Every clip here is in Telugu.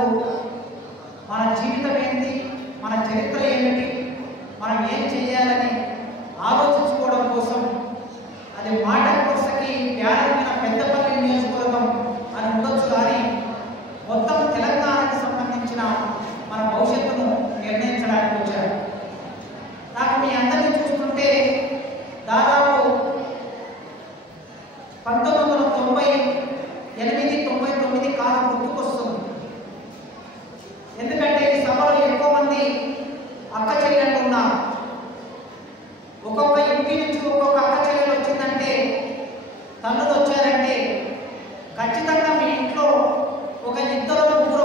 కాదు, మన జీవితం ఏంటి, మన చరిత్ర ఏమిటి, మనం ఏం చేయాలని ఆలోచించుకోవడం కోసం అది మాట కోసకి వ్యాధమైన పెద్దపల్లి నియోజకవర్గం అని ఉండొచ్చు. కానీ మొత్తం తెలంగాణకు సంబంధించిన మన భవిష్యత్తును నిర్ణయించడానికి వచ్చారు. నాకు మీ అందరినీ చూస్తుంటే దాదాపు 1998-99 కాలం గుర్తుకొస్తుంది. ఎందుకంటే ఈ సభలో ఎక్కువ మంది అక్క చెల్లెళ్ళు ఉన్నారు. ఒక్కొక్క ఇంటి నుంచి ఒక్కొక్క అక్క చెల్లెలు వచ్చిందంటే, తల్లులు వచ్చారంటే ఖచ్చితంగా మీ ఇంట్లో ఒక 2 3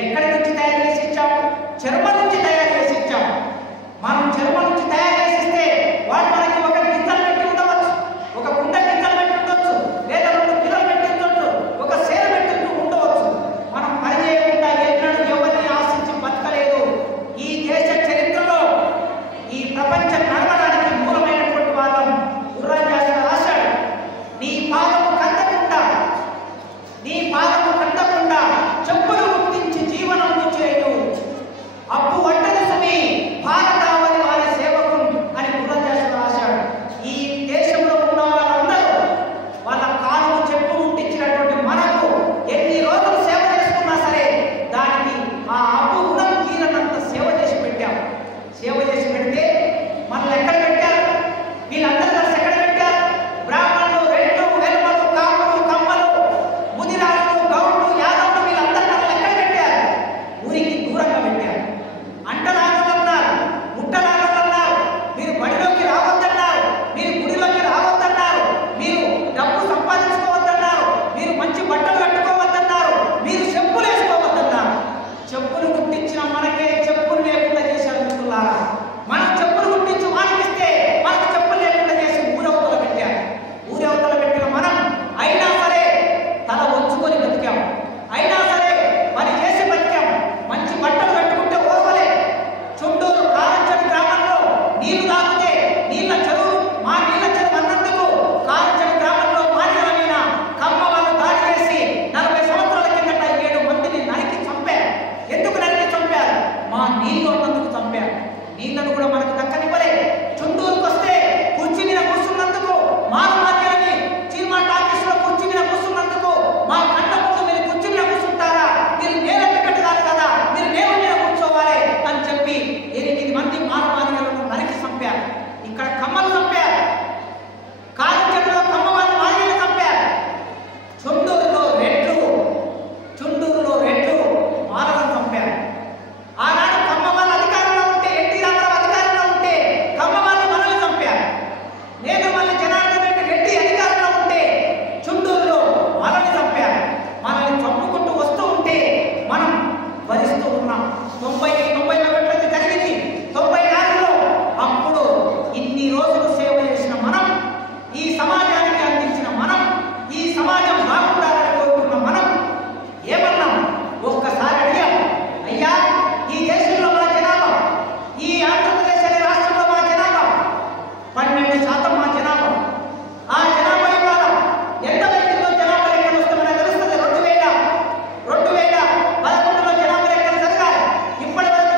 ఎక్కడి నుంచి తయారు చేసి ఇచ్చాం? చర్మం నుంచి తయారు చేసి ఇచ్చాం. మనం చర్మం నుంచి తయారు చేసి ఇస్తే వాడు మనకి ఒక గింజలు పెట్టి ఉండవచ్చు, ఒక కుండ గింజలు పెట్టి ఉండవచ్చు, లేదా 2 గిన్నెలు పెట్టి ఉండవచ్చు, ఒక సేవ పెట్టి ఉండవచ్చు. మనం పని చేయకుండా ఎన్నడూ ఎవరిని ఆశించి బతకలేదు. ఈ దేశ చరిత్రలో ఈ ప్రపంచం నడవడానికి మూలమైనటువంటి వాళ్ళం గుర్రాజు రాశాడు. నీ పాదము కందకుండా చెప్పులు గుర్తించి జీవనం చేయు అప్పు వంటది సుమి భారతావని వారి సేవకు అని గుర్రాజు రాశాడు. ఈ దేశంలో ఉన్న వాళ్ళందరూ వాళ్ళ కాలు చెప్పు ముట్టించినటువంటి మనకు ఎన్ని రోజులు సేవ చేసుకున్నా సరే దానికి ఆ అప్పు రుణం తీరనంత సేవ చేసి పెట్టాం. సేవ చేసి పెడితే మనల్ని ఎక్కడ పెట్టారు? వీళ్ళందరూ కలిసి ఎక్కడ పెట్టారు? బ్రాహ్మణులు, రెడ్లు, వెలుమలు, కాపులు, కమ్మలు, ముదిరాజులు, గౌడ్లు, యాదవులు వీళ్ళందరూ మనల్ని ఎక్కడ పెట్టారు? ఊరికి దూరంగా పెట్టారు. అంటలాగన్నారు, ముట్టలాగన్నారు, మీరు బడిలోకి రావద్దన్నారు, మీరు గుడిలోకి రావద్దన్నారు, మీరు డబ్బు సంపాదించుకోవద్దన్నారు, మీరు మంచి బట్టలు కట్టుకోవద్దన్నారు, మీరు చెప్పులు వేసుకోవద్దన్నారు. చెప్పులు కుట్టించిన మనకే చెప్పులు లేకుండా చేశారు మిత్రులారా. మనం చెప్పులు కుట్టించి వాడికిస్తే మనకు చెప్పులు లేకుండా చేసి ఊరవతల పెట్టారు. ఊరవతల పెట్టిన మనం అయినా సరే తల వంచుకొని బతికాం, అయినా సరే పని చేసి బతికాం. మంచి బట్టలు కట్టుకుంటే ఓవలే. చుండూరు కారంచెడు గ్రామంలో నీళ్లు తాగితే నీళ్ళ చెరువు అన్నందుకు కారంచెడు గ్రామంలో మాదిగల మీద కమ్మ వాళ్ళు దాడి చేసి 40 సంవత్సరాల కిందట 7 మందిని నరికి చంపారు. ఎందుకు నరికి చంపారు? మా నీళ్లు ఉన్నందుకు చంపారు. నీళ్లను కూడా మనకు దక్కనివ్వలే. చుండూరుకు వస్తే కుర్చీ మీద కూర్చున్నందుకు మా మాధ్యాన్ని సినిమా టాకీస్లో కుర్చీ మీద కూర్చున్నందుకు మా కళ్ళ ముందు మీరు కుర్చీ మీద కూర్చుంటారా? మీరు నేల టికెట్ కాదు కదా, మీరు నేల మీద కూర్చోవాలి అని చెప్పి 8 మంది మానవాళిలను నరికి చంపారు. ఇక్కడ కమ్మలు చంపారు, కారంచెడులో కమ్మ వాళ్ళు మాదిగలు చంపారు. చుండూరులో రెడ్లు మానవులను చంపారు. ఆనాడు కమ్మ వాళ్ళ అధికారంలో ఉంటే, ఎన్టీ రామారావు అధికారంలో ఉంటే కమ్మ వాళ్ళు మనల్ని చంపారు. నేను మళ్ళీ జనార్దన్ రెడ్డి అధికారంలో ఉంటే చుండూరులో మనల్ని చంపారు. మనల్ని చంపుకుంటూ వస్తూ ఉంటే మనం భరిస్తూ ఉన్నాం. 91 జరిగింది. 94లో అప్పుడు ఇన్ని రోజులు సేవ చేసిన మనం, ఈ సమాజానికి అందించిన మనం, ఈ సమాజం బాగుండాలని కోరుకున్న మనం ఏమన్నాం? ఒక్కసారి అడిగాం, అయ్యా ఈ దేశంలో మా జనాభా, ఈ ఆంధ్రప్రదేశ్ అనే రాష్ట్రంలో మా జనాభా 12% మా జనాభా. ఆ జనాభా ఇవాళ ఎంత వ్యక్తిలో జనాభా లెక్కలు వస్తుందని తెలుస్తుంది. 2011లో జనాభా లెక్కలు జరగాలి. ఇప్పటి వరకు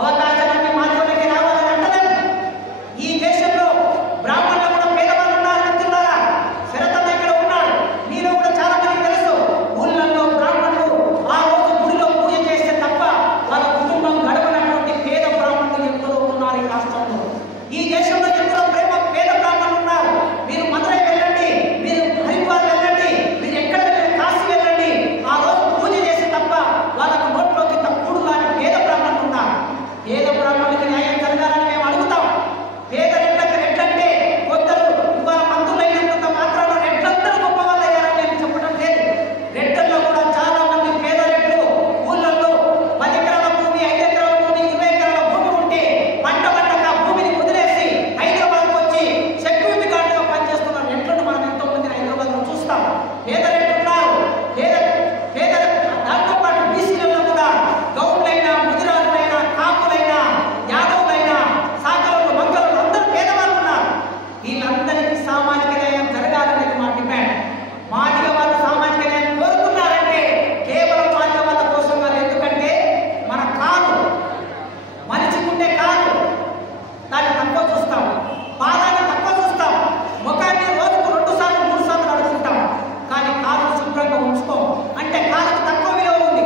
అవకాశాలన్నీ మాదిగోళ్ళకి రావాలని అంటలేదు. ఈ దేశంలో బ్రాహ్మణులు కూడా పేదవాళ్ళు ఉన్నారని అంటున్నారా? శరతన్న ఇక్కడ ఉన్నాడు. మీలో కూడా చాలా మంది తెలుసు. ఊళ్ళల్లో బ్రాహ్మణులు ఆ రోజు గుడిలో పూజ చేస్తే తప్ప వాళ్ళ కుటుంబం గడవనటువంటి పేద బ్రాహ్మణులు ఎందరో ఉన్నారు ఈ రాష్ట్రంలో. ఈ దేశంలో ఎందరో పేద బ్రాహ్మణులు ఉన్నారు. మీరు మదురై వెళ్ళండి, మీరు హరిద్వార్ వెళ్ళండి, మీరు ఎక్కడ వెళ్ళండి, కాశీ వెళ్ళండి. ఆ రోజు పూజ చేస్తే తప్ప వాళ్ళకు నోట్లోకి తప్పుడు లాంటి పేద బ్రాహ్మణులు ఉన్నారు. పేద బ్రాహ్మణులకి న్యాయం జరగాలని మేము అడుగుతాం. పేద రెట్లకి రెట్లంటే కొందరు ఇవాళ మంత్రులు అయినంత మాత్రాన రెట్లందరూ గొప్ప వాళ్ళు అయ్యారని నేను చెప్పడం లేదు. రెట్లలో కూడా చాలా మంది పేద రెట్లు ఊళ్ళల్లో 10 ఎకరాల భూమి, 5 ఎకరాల భూమి, 20 ఎకరాల భూమి ఉంటే పంట పంటగా భూమిని వదిలేసి హైదరాబాద్కు వచ్చి సెక్యూరిటీ గార్డుగా పనిచేస్తున్న రెట్లను మనం ఎంతో మందిని హైదరాబాద్లో చూస్తాం. పేద రెట్లు ఉన్నారు. పేద దాంతో పాటు బీసీలలో కూడా గౌడ్లైనా, ముదిరాజులైనా, కాపులైనా, యాదవులైనా, సాకరులు, మంగళులు అందరూ పేదవాళ్ళు ఉన్నారు. వీళ్ళందరికీ సామాజిక న్యాయం జరగాలనేది మా డిమాండ్. మాదిగ వాళ్ళు సామాజిక న్యాయం కోరుకున్నారంటే కేవలం మాదిగ వాళ్ళ కోసం కాదు. ఎందుకంటే మన కాదు, మనిషికుండే కాదు, దాన్ని తక్కువ చూస్తాం, పాదాన్ని తక్కువ చూస్తాం, ముఖాన్ని రోజుకు 2 సార్లు 3 సార్లు నడుచుకుంటాం. కానీ కాలు శుభ్రంగా ఉంచుకోం. అంటే కాలుకు తక్కువ విలువ ఉంది.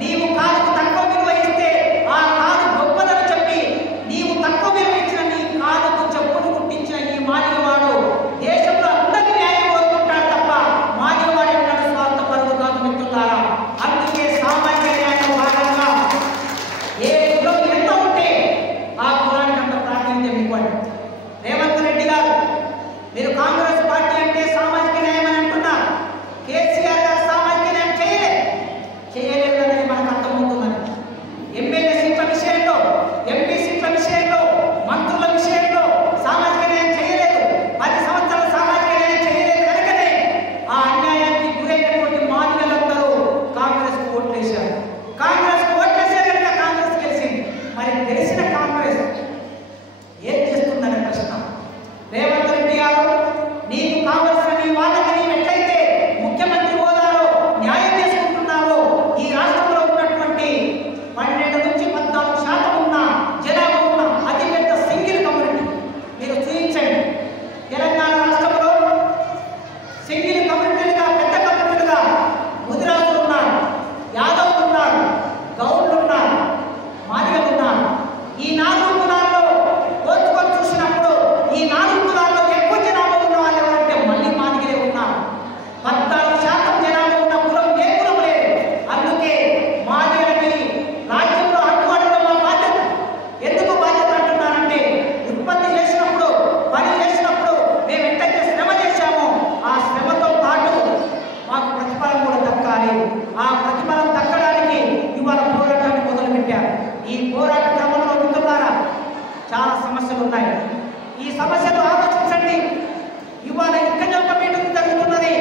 నీవు కాలుకు తక్కువ విలువ ఇస్తే ఆ కాలు గొప్పదని చెప్పి నీవు తక్కువ విలువ ఇచ్చిన నీ కాలుకు చెప్పులు కుట్టించిన ఈ మాదిగవాడు దేశంలో అందరికీ న్యాయం కోరుకుంటాడు తప్ప మాదిగవాడు ఎన్నడూ స్వార్థపరుడు కాదు మిత్రులారా. అందుకే సామాజిక న్యాయం భాగంగా ఏ కులం ఎంత ఉంటే ఆ కులానికి అంత ప్రాతినిధ్యం ఇవ్వండి. రేవంత్ రెడ్డి గారు, మీరు కాంగ్రెస్ పార్టీ అంటే సామాజిక న్యాయం అని అంటున్నారు. కేసీఆర్ గారు సామాజిక న్యాయం చేయలేదు అనేది మనకు అర్థమవుతున్నది. ఎమ్మెల్యే సీట్ల విషయంలో, ఎంపీ సీట్ల విషయంలో, మంత్రుల విషయంలో సామాజిక న్యాయం చేయలేదు. 10 సంవత్సరాలు సామాజిక న్యాయం చేయలేదు కనుకనే ఆ అన్యాయానికి గురైనటువంటి మాదిగలందరూ కాంగ్రెస్ ఓట్లేశారు. కాంగ్రెస్ ఓట్లేసే కనుక కాంగ్రెస్ గెలిచింది. మరి గెలిచిన కాంగ్రెస్ ఏం చేస్తుందనే ప్రశ్న. రేవంత్ రెడ్డి గారు, నీకు కావలసిన నీ వాళ్ళకి నీవు ఎట్లయితే ముఖ్యమంత్రి హోదాలో న్యాయం చేసుకుంటున్నావో ఈ రాష్ట్రంలో ఉన్నటువంటి 12 నుంచి 14% ఉన్న జనాభా ఉన్న అతిపెద్ద సింగిల్ కమ్యూనిటీ మీరు చూపించండి. తెలంగాణ రాష్ట్రంలో సింగిల్ కమ్యూనిటీలుగా, పెద్ద కమ్యూనిటీలుగా ముదిరాజులు ఉన్నారు, యాదవులు ఉన్నారు, గౌడ్లు ఉన్నారు, మాదిగలు ఉన్నారు. ఈ 4 కులాల్లో పోల్చుకొని చూసినప్పుడు ఈ 4 కులాల్లో ఎక్కువ జనాభా ఉన్న వాళ్ళు ఎవరంటే మళ్ళీ మాదిగలే ఉన్నారు. 14% జనాభా ఉన్న కులం ఏ కులం లేదు. అందుకే మాదిగలకి రాజ్యంలో అడ్డుపడడం మా బాధ్యత. ఎందుకు బాధ్యత అంటున్నానంటే ఉత్పత్తి చేసినప్పుడు, పని చేసినప్పుడు మేము ఎంతైతే శ్రమ చేశామో ఆ శ్రమతో పాటు మాకు ప్రతిఫలం కూడా దక్కాలి. ఆ ప్రతిఫలం దక్కడానికి ఇవాళ పోరాటాన్ని మొదలుపెట్టారు. ఈ పోరాట క్రమంలో ఉంటున్నారా చాలా సమస్యలు ఉన్నాయి. ఈ సమస్యలు ఆలోచించండి. ఇవాళ ఇక్కడ ఒక మీటింగ్ జరుగుతున్నది,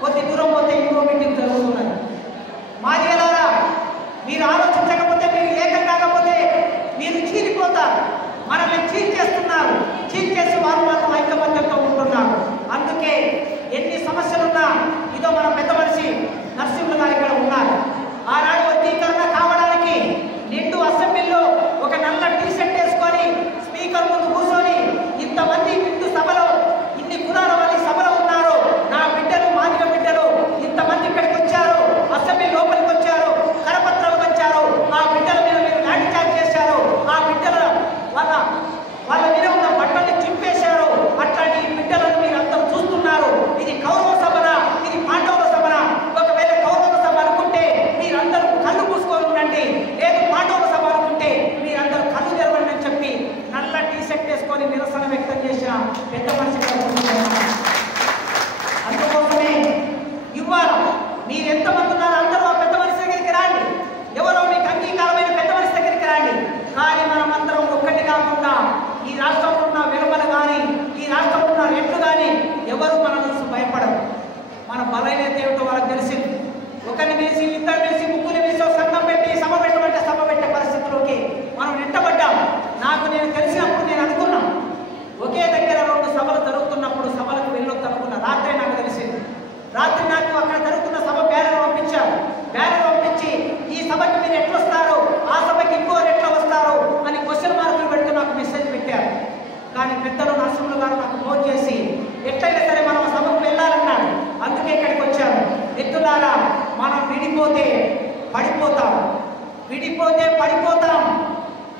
కొద్ది దూరం పోతే ఇంకో మీటింగ్ జరుగుతున్నది. మాదిగలారా, మీరు ఆలోచించకపోతే, మీరు ఏకం కాకపోతే మీరు చీలిపోతారు. మనల్ని చీల్చేస్తున్నారు. చీల్చేసి వారు మాత్రం ఐకమత్యంతో ఉంటున్నారు. అందుకే ఎన్ని సమస్యలున్నా ఇదో మన పెద్ద మనిషి నరసింహులు గారు ఇక్కడ ఉన్నారు. ఆనాడు వర్గీకరణ కావడానికి నిండు అసెంబ్లీలో ఒక నల్ల టీషర్ట్ వేసుకొని స్పీకర్ ముందు కూర్చొని ఇంతమంది నిండు సభలో ఇన్ని కులాల వాళ్ళు సభలో ఉన్నారు, నా బిడ్డలు, మాదిగ బిడ్డలు ఇంతమంది ఇక్కడికి వచ్చారు, అసెంబ్లీ లోపలికి వచ్చారు, కరపత్రాలు వచ్చారు,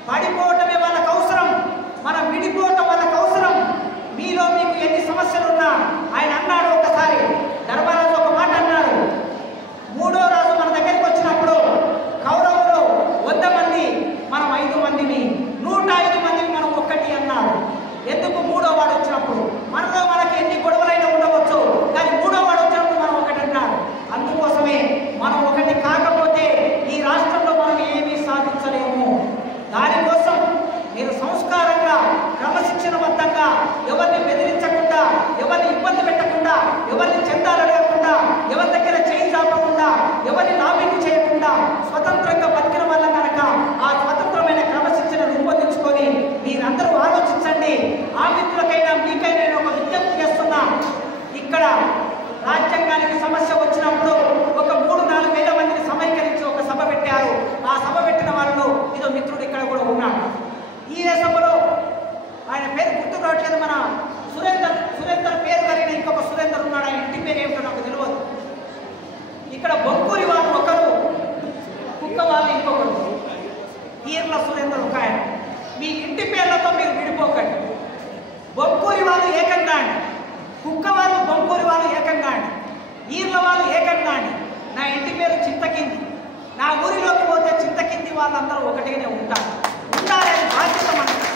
పడిపోవటమే వాళ్ళకు అవసరం, మనం విడిపోవటం వాళ్ళకు అవసరం. మీలో మీకు ఎన్ని సమస్యలున్నా ఆయన అన్నాడు ఒకసారి, ధర్మరాజు ఒక మాట అన్నాడు. 3వ రాజు మన దగ్గరికి వచ్చినప్పుడు కౌరవులు 100 మంది, మనం 5 మందిని, 105 మందిని మనం ఒక్కటి అన్నారు. ఎందుకు? 3వ వాడు వచ్చినప్పుడు. మనలో మనకి ఎన్ని గొడవలైనా ఉండవచ్చు, కానీ 3వ వాడు వచ్చినప్పుడు మనం ఒకటి అన్నారు. అందుకోసమే మనం ఒకటి కాకపోతే ఈ రాష్ట్రంలో మనం ఏమీ సాధించలేము. దానికోసం మీరు సంస్కారంగా, క్రమశిక్షణబద్ధంగా, ఎవరిని బెదిరించకుండా, ఎవరిని ఇబ్బంది పెట్టకుండా, ఎవరిని చందాలు అడగకుండా, ఎవరి దగ్గర చేయి చాపకుండా, ఎవరిని లాబింగ్ చేయకుండా స్వతంత్రంగా బతికిన వల్ల కనుక ఆ స్వతంత్రమైన క్రమశిక్షణ రూపొందించుకొని మీరందరూ ఆలోచించండి. ఆ మిత్రులకైనా మీకైనా నేను ఒక విజ్ఞప్తి చేస్తున్నా. ఇక్కడ రాజ్యాంగానికి సమస్య వచ్చినప్పుడు ఒక 3-4 వేల మందిని సమీకరించి ఒక సభ పెట్టారు. ఆ సభ పెట్టిన వాళ్ళలో ఇదో మిత్రుడు ఇక్కడ కూడా ఉన్నాడు. ఈ సభలో ఆయన పేరు గుర్తు రావట్లేదు, మన సురేందర్ పేరు కలిగిన ఇంకొక సురేందర్ ఉన్నాడు. ఆయన ఇంటి పేరు ఏమిటో నాకు తెలియదు. ఇక్కడ బొక్కూరి వాళ్ళు ఒకరు, కుక్క వాళ్ళు ఇంకొకరు, ఈర్ల సురేందర్ ఒక ఆయన. మీ ఇంటి పేర్లతో మీరు విడిపోకండి. బొక్కూరి వాళ్ళు ఏకంగా అండి, కుక్క వాళ్ళు బొక్కూరి వాళ్ళు ఏకంగా అండి, ఈర్ల వాళ్ళు ఏకంగా అండి. నా ఇంటి పేరు చింతకింది. నా ఊరిలోకి పోతే చింతకింది వాళ్ళందరూ ఒకటిగానే ఉంటారు. ఉండాలని బాధ్యత మనకు.